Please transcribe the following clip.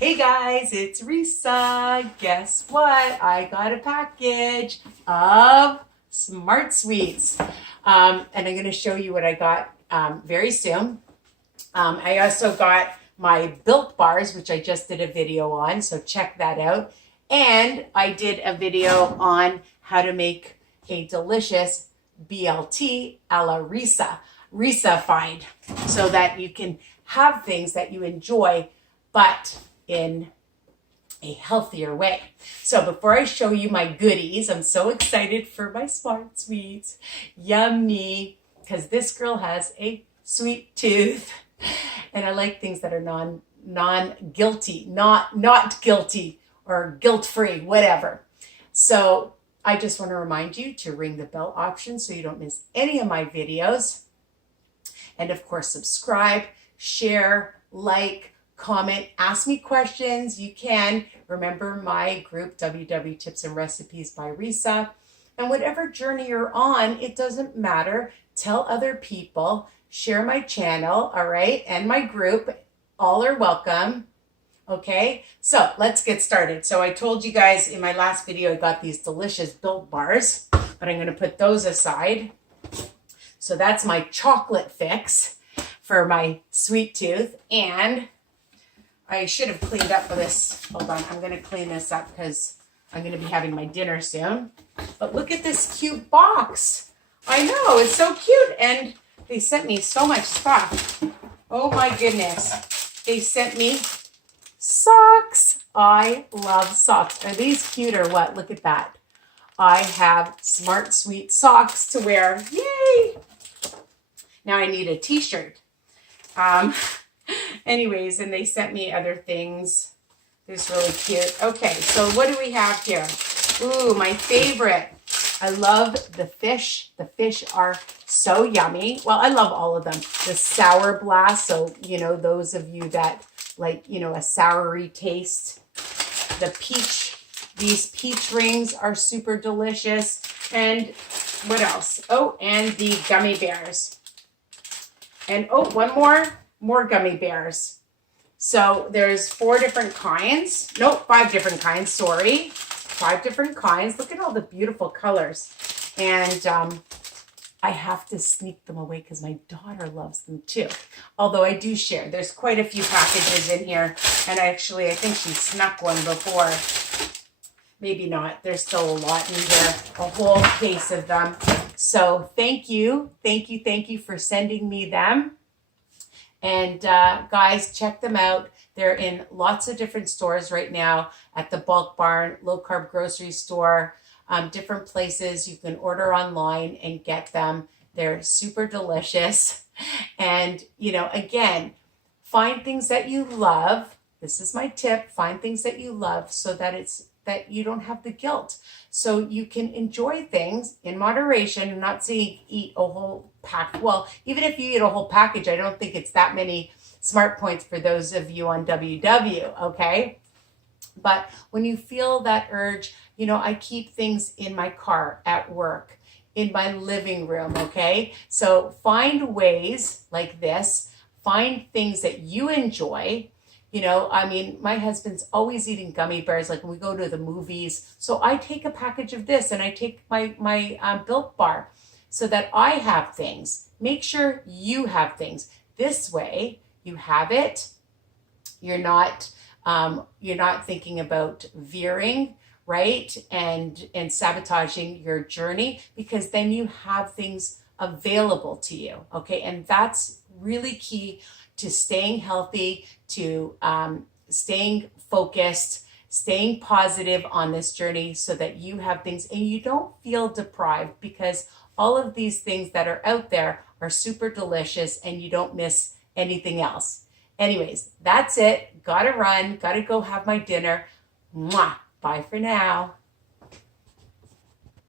Hey guys, it's Risa. Guess what? I got a package of Smart Sweets. And I'm going to show you what I got very soon. I also got my Built Bars, which I just did a video on, so check that out. And I did a video on how to make a delicious BLT a la Risa find, so that you can have things that you enjoy, but in a healthier way. So before I show you my goodies, I'm so excited for my Smart Sweets. Yummy, because this girl has a sweet tooth, and I like things that are non-guilty, not guilty or guilt-free, whatever. So I just want to remind you to ring the bell option so you don't miss any of my videos. And of course, subscribe, share, like, comment, ask me questions. You can. Remember my group, WW Tips and Recipes by Risa. And whatever journey you're on, it doesn't matter. Tell other people, share my channel, all right? And my group, all are welcome. Okay, so let's get started. So I told you guys in my last video, I got these delicious Built Bars, but I'm gonna put those aside. So that's my chocolate fix for my sweet tooth. And I should have cleaned up for this. Hold on, I'm gonna clean this up because I'm gonna be having my dinner soon. But look at this cute box. I know, it's so cute. And they sent me so much stuff. Oh my goodness. They sent me socks. I love socks. Are these cute or what? Look at that. I have Smart Sweet socks to wear. Yay! Now I need a t-shirt. Anyways, and they sent me other things. It's really cute. Okay, so what do we have here? Ooh, my favorite. I love the fish. The fish are so yummy. Well, I love all of them. The Sour Blast, so, you know, those of you that like, you know, a soury taste. The peach, these peach rings are super delicious. And what else? Oh, and the gummy bears. And oh, one more gummy bears. So there's 4 different kinds. Nope, 5 different kinds, sorry. 5 different kinds. Look at all the beautiful colors. And I have to sneak them away because my daughter loves them too. Although I do share. There's quite a few packages in here. And I think she snuck one before. Maybe not. There's still a lot in here. A whole case of them. So thank you. Thank you for sending me them. And guys, check them out. They're in lots of different stores right now, at the Bulk Barn, Low Carb Grocery Store, different places. You can order online and get them. They're super delicious. And, you know, again, find things that you love. This is my tip. Find things that you love so that you don't have the guilt. So you can enjoy things in moderation. I'm not saying eat a whole pack. Well, even if you eat a whole package, I don't think it's that many smart points for those of you on WW, okay? But when you feel that urge, you know, I keep things in my car, at work, in my living room, okay? So find ways like this, find things that you enjoy. You know, I mean, my husband's always eating gummy bears, like when we go to the movies. So I take a package of this and I take my Built Bar so that I have things. Make sure you have things. This way, you have it. You're not thinking about veering, right? And sabotaging your journey, because then you have things available to you, okay? And that's really key to staying healthy, to staying focused, staying positive on this journey, so that you have things and you don't feel deprived, because all of these things that are out there are super delicious and you don't miss anything else. Anyways, that's it. Gotta run, gotta go have my dinner. Mwah. Bye for now.